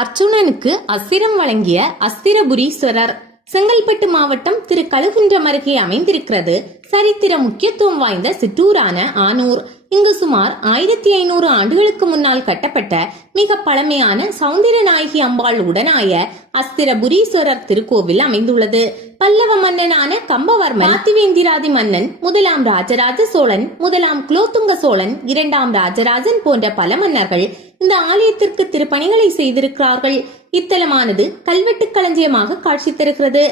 அர்ச்சுனனுக்கு அஸ்திரம் வழங்கிய அஸ்திரபுரீஸ்வரர். செங்கல்பட்டு மாவட்டம் திரு கழுகுன்றம் அருகே அமைந்திருக்கிறது சரித்திர முக்கியத்துவம் வாய்ந்த சிற்றூரான ஆனூர். இங்கு சுமார் ஆயிரத்தி ஐநூறு ஆண்டுகளுக்கு முன்னால் கட்டப்பட்ட மிக பழமையான சௌந்தரநாயகி அம்பாள் உடனாய அஸ்திரபுரீஸ்வரர் திருக்கோவில் அமைந்துள்ளது. பல்லவ மன்னனான கம்பவர்மன் அத்திவேந்திராதி மன்னன் முதலாம் ராஜராஜ சோழன் முதலாம் குலோத்துங்க சோழன் இரண்டாம் ராஜராஜன் போன்ற பல மன்னர்கள் இந்த ஆலயத்திற்கு திருப்பணிகளை செய்திருக்கிறார்கள். இத்தலமானது கல்வெட்டு களஞ்சியமாக காட்சி தருகிறது.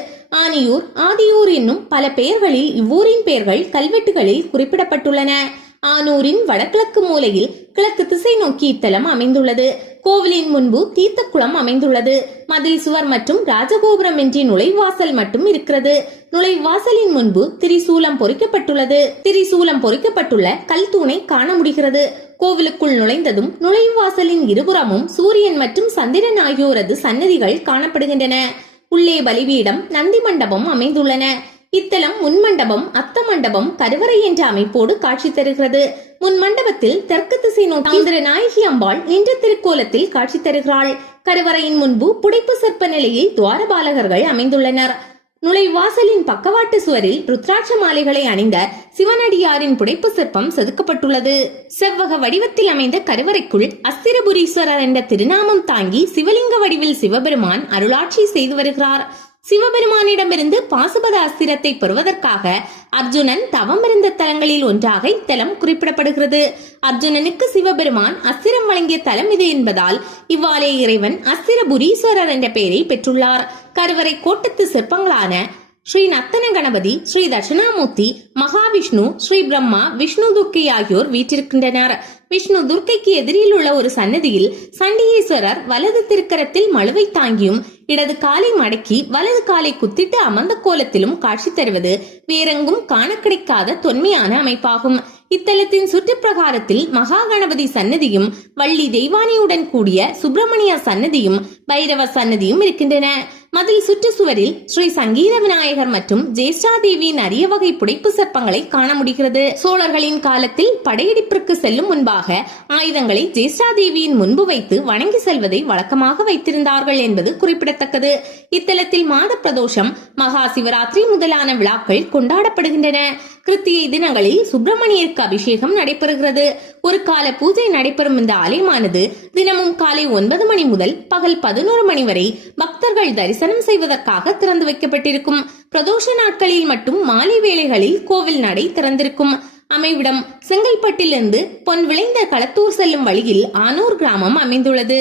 ஆனியூர் ஆதியூர் என்னும் பல பெயர்களில் இவ்வூரின் பெயர்கள் கல்வெட்டுகளில் குறிப்பிடப்பட்டுள்ளன. ஆனூரின் வடகிழக்கு மூலையில் கிழக்கு திசை நோக்கி இத்தலம் அமைந்துள்ளது. கோவிலின் முன்பு தீர்த்தக்குளம் அமைந்துள்ளது. மதில் சுவர் மற்றும் ராஜகோபுரம் இன்றி நுழைவாசல் மட்டும் இருக்கிறது. நுழைவாசலின் முன்பு திரிசூலம் பொறிக்கப்பட்டுள்ளது. திரிசூலம் பொறிக்கப்பட்டுள்ள கல் தூணை காண முடிகிறது. கோவிலுக்குள் நுழைந்ததும் நுழைவாசலின் இருபுறமும் சூரியன் மற்றும் சந்திரன் ஆகியோரது சன்னதிகள் காணப்படுகின்றன. உள்ளே பலிபீடம் நந்தி மண்டபம் அமைந்துள்ளன. இத்தலம் முன்மண்டபம் அத்த மண்டபம் கருவறை என்ற அமைப்போடு காட்சி தருகிறது. முன்மண்டபத்தில் தெற்கு திசை நோக்கி இந்திர நாயகி அம்பாள் நின்ற திருக்கோலத்தில் காட்சி தருகிறாள். கருவறையின் முன்பு புடைப்பு சர்ப்ப நிலையில் துவாரபாலகர்கள் அமைந்துள்ளனர். நுழைவாசலின் பக்கவாட்டு சுவரில் ருத்ராட்ச மாலைகளை அணிந்த சிவனடியாரின் புடைப்பு சிற்பம் செதுக்கப்பட்டுள்ளது. செவ்வக வடிவத்தில் அமைந்த கருவறைக்குள் அஸ்திரபுரீஸ்வரர் என்ற திருநாமம் தாங்கி சிவலிங்க வடிவில் சிவபெருமான் அருளாட்சி செய்து வருகிறார். சிவபெருமானிடமிருந்து பாசுபத அஸ்திரத்தை பெறுவதற்காக அர்ஜுனன் தவம் இருந்த தலங்களில் ஒன்றாக இத்தலம் குறிப்பிடப்படுகிறது. அர்ஜுனனுக்கு சிவபெருமான் அஸ்திரம் வழங்கிய தலம் இது என்பதால் இவ்வாலே இறைவன் அஸ்திரபுரீஸ்வரர் என்ற பெயரை பெற்றுள்ளார். கருவறை கோட்டத்து சிற்பங்களான ஸ்ரீ நத்தன கணபதி ஸ்ரீ தட்சிணாமூர்த்தி மகாவிஷ்ணு ஸ்ரீ பிரம்மா விஷ்ணு துர்க்கை ஆகியோர் வீற்றிருக்கின்றனர். விஷ்ணு துர்க்கைக்கு எதிரில் உள்ள ஒரு சன்னதியில் சண்டிகேஸ்வரர் வலது திருக்கரத்தில் மழுவை தாங்கியும் இடது காலை மடக்கி வலது காலை குத்திட்டு அமர்ந்த கோலத்திலும் காட்சி தருவது வேறெங்கும் காண கிடைக்காத தொன்மையான அமைப்பாகும். இத்தலத்தின் சுற்றுப்பிரகாரத்தில் மகா கணபதி சன்னதியும் வள்ளி தெய்வானியுடன் கூடிய சுப்பிரமணிய சன்னதியும் பைரவ சன்னதியும் இருக்கின்றன. மதில் சுற்றுச்சுவரில் ஸ்ரீ சங்கீத விநாயகர் மற்றும் ஜேஷ்டா தேவியின் அரிய வகை புடைப்பு சிற்பங்களை காண முடிகிறது. சோழர்களின் காலத்தில் படையெடுப்பிற்கு செல்லும் முன்பாக ஆயுதங்களை ஜேஷ்டா தேவியின் முன்பு வைத்து வணங்கி செல்வதை வழக்கமாக வைத்திருந்தார்கள் என்பது குறிப்பிடத்தக்கது. இத்தலத்தில் மாத பிரதோஷம் மகா சிவராத்திரி முதலான விழாக்கள் கொண்டாடப்படுகின்றன. கிருத்திகை தினங்களில் சுப்பிரமணியருக்கு அபிஷேகம் நடைபெறுகிறது. ஒரு கால பூஜை நடைபெறும் இந்த ஆலயமானது தினமும் காலை ஒன்பது மணி முதல் பகல் பதினோரு மணி வரை பக்தர்கள் தரிசனம் செய்வதற்காக திறந்து வைக்கப்பட்டிருக்கும். பிரதோஷ நாட்களில் மட்டும் மாலை வேளைகளில் கோவில் நடை திறந்திருக்கும். அமைவிடம் செங்கல்பட்டிலிருந்து பொன் விளைந்த களத்தூர் செல்லும் வழியில் ஆனூர் கிராமம் அமைந்துள்ளது.